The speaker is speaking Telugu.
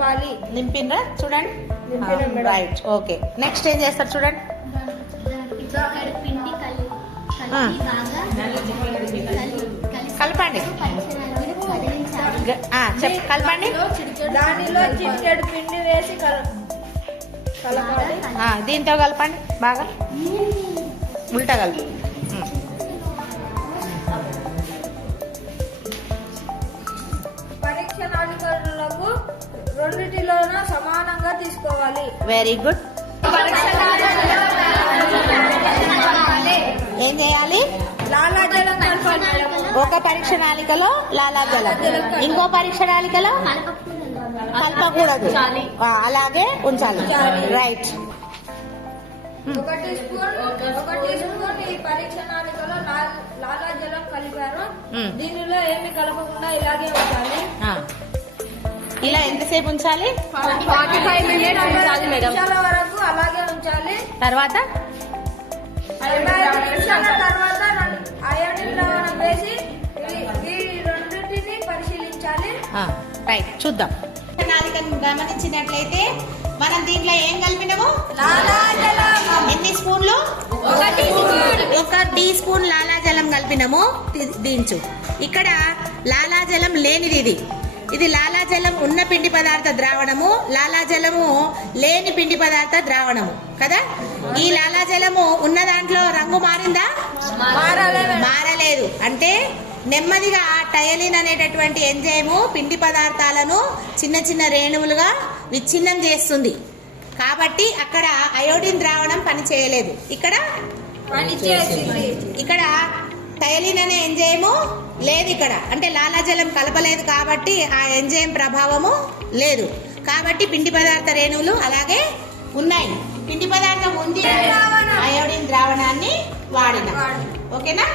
నింపాలి. నింపినరా చూడండి. Right, okay. నెక్స్ట్ ఏం చేస్తారు చూడండి. కలపండి. కలపండి. దానిలో చిటికెడు పిండి వేసి కలపాలి. దీంతో కలపండి బాగా, ఉల్టా కలుపు. పరీక్ష నాణ్యతలకు రెండిటిలోన సమానంగా తీసుకోవాలి. Very good. ఏం చేయాలి? లాలాజలం కలపాలి. ఒక పరీక్ష నాళికలో లాలాజలం, ఇంకో పరీక్ష నాళికలో కలపకూడదు, అలాగే ఉంచాలి. రైట్. ఒక టీ స్పూన్ ఈ పరీక్ష నాళికలో లాలాజలం కలిపారు. దీనిలో ఏమి కలపకుండా ఇలాగే ఉంచాలి. ఇలా ఎంతసేపు ఉంచాలి? 45 నిమిషాల వరకు అలాగే ఉంచాలి. తర్వాత 45 నిమిషాల తర్వాత అయోడిన్ ద్రావణం వేసి ఈ రెండింటిని పరిశీలించాలి. రైట్, చూద్దాం. నాళికను గమనించినట్లయితే మనం దీంట్లో ఏం కలిపినాము? లాలాజలం. ఎన్ని స్పూన్లు? 1 టీ స్పూన్ లాలాజలం కలిపినాము. దించు. ఇక్కడ లాలాజలం లేనిది ఇది లాలాజలం ఉన్న పిండి పదార్థ ద్రావణము, లాలాజలము లేని పిండి పదార్థ ద్రావణము కదా. ఈ లాలాజలము ఉన్న దాంట్లో రంగు మారిందా? మారలేదు. అంటే నెమ్మదిగా టయలిన్ అనేటటువంటి ఎంజైము పిండి పదార్థాలను చిన్న చిన్న రేణువులుగా విచ్ఛిన్నం చేస్తుంది. కాబట్టి అక్కడ అయోడిన్ ద్రావణం పని చేయలేదు. ఇక్కడ టయలిన్ అనే ఎంజైము లేదు. ఇక్కడ అంటే లాలాజలం కలపలేదు కాబట్టి ఆ ఎంజైమ్ ప్రభావము లేదు. కాబట్టి పిండి పదార్థ రేణువులు అలాగే ఉన్నాయి. పిండి పదార్థం ఉంది, అయోడిన్ ద్రావణాన్ని వాడిన. ఓకేనా?